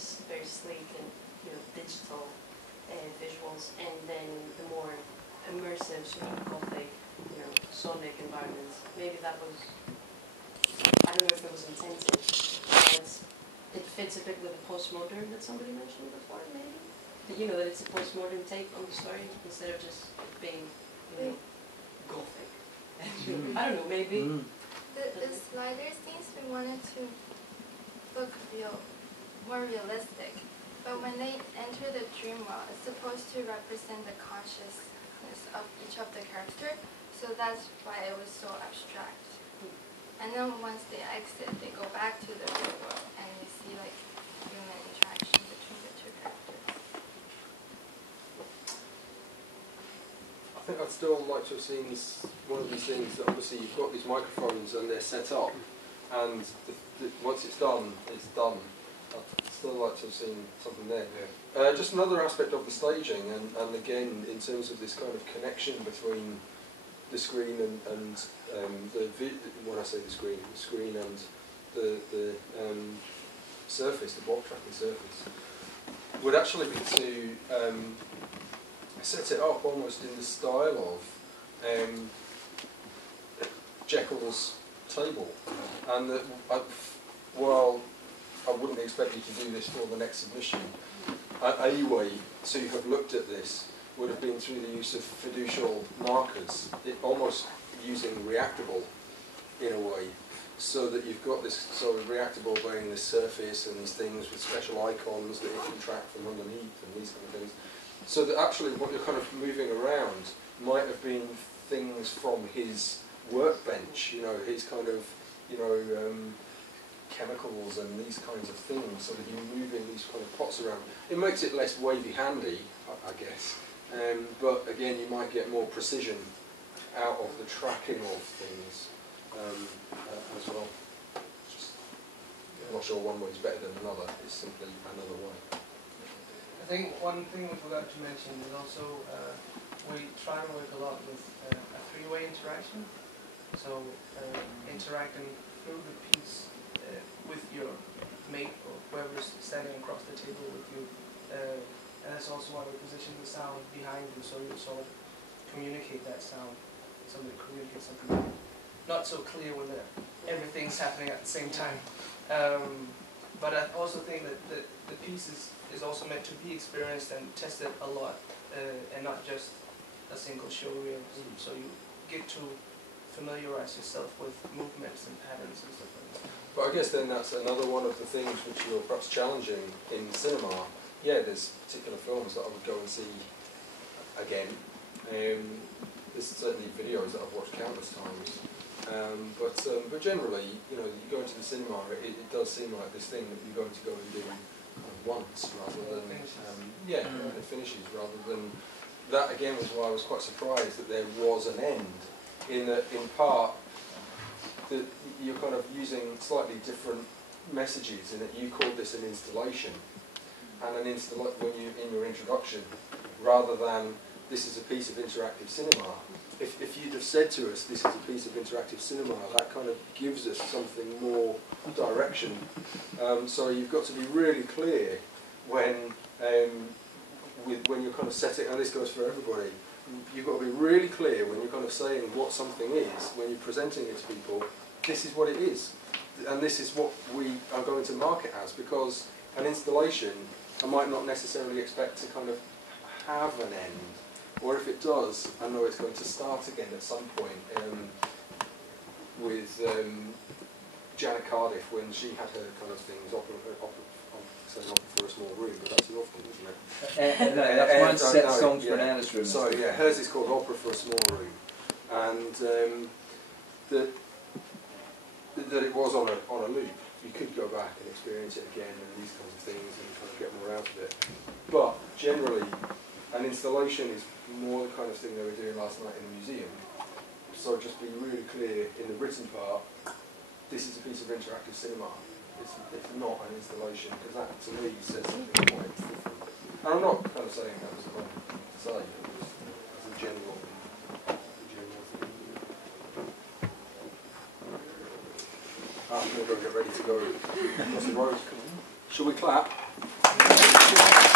this very sleek and digital visuals, and then the more immersive sort of Gothic, sonic environments. Maybe that was, I don't know if it was intended, but it fits a bit with the postmodern that somebody mentioned before, maybe. That it's a postmodern take on the story instead of just being, Gothic. I don't know, maybe. The slider scenes, we wanted to look more realistic. But when they enter the dream world, it's supposed to represent the consciousness of each of the characters. So that's why it was so abstract. And then once they exit, they go back to the real world, and you see like human interaction between the two characters. I think I'd still like to have seen one of these things that obviously you've got these microphones and they're set up, and once it's done, it's done. I'd still like to have seen something there. Yeah. Just another aspect of the staging, and again, in terms of this kind of connection between the screen and when I say the screen and the surface, the block tracking surface, would actually be to set it up almost in the style of Jekyll's table, and that while I wouldn't expect you to do this for the next submission, a way to have looked at this would have been through the use of fiducial markers, almost using reactable in a way, so that you've got this sort of reactable being this surface and these things with special icons that you can track from underneath and these kind of things. So that actually what you're kind of moving around might have been things from his workbench, his kind of, chemicals and these kinds of things, so that you're moving these kind of pots around. It makes it less wavy-handy, I guess, but again, you might get more precision out of the tracking of things as well. I'm not sure one way is better than another, it's simply another way. I think one thing we forgot to mention is also we try to work a lot with a three-way interaction. So interacting through the piece with your mate or whoever's standing across the table with you. And that's also why we position the sound behind you, so you sort of communicate that sound. Somebody communicates something not so clear when everything's happening at the same time. But I also think that the piece is also meant to be experienced and tested a lot, and not just a single show reel. So you get to familiarize yourself with movements and patterns and stuff like that. But I guess then that's another one of the things which you're perhaps challenging in cinema. Yeah, there's particular films that I would go and see again. There's certainly videos that I've watched countless times. But generally, you go into the cinema, it does seem like this thing that you're going to go and do once rather than it finishes rather than that. Again, was why I was quite surprised that there was an end. In part, that you're kind of using slightly different messages, in that you called this an installation, and when you in your introduction, rather than this is a piece of interactive cinema. If you'd have said to us this is a piece of interactive cinema, that kind of gives us something more direction. So you've got to be really clear when you're kind of setting, and this goes for everybody. You've got to be really clear when you're kind of saying what something is, when you're presenting it to people, this is what it is. And this is what we are going to market as, because an installation, I might not necessarily expect to kind of have an end. Or if it does, I know it's going to start again at some point. With Janet Cardiff, when she had her kind of things, opera for a small room, but that's your thing, isn't it? No, that's one set songs for an Anna's room. So yeah, hers is called Opera for a Small Room, and that it was on a loop. You could go back and experience it again, and these kinds of things, and kind of get more out of it. But generally, an installation is more the kind of thing they were doing last night in the museum. So just be really clear in the written part, this is a piece of interactive cinema. It's not an installation, because that to me says something quite different. And I'm not kind of saying that was the wrong thing to say, as a general thing. I'm going to go get ready to go across the road. Shall we clap? Great.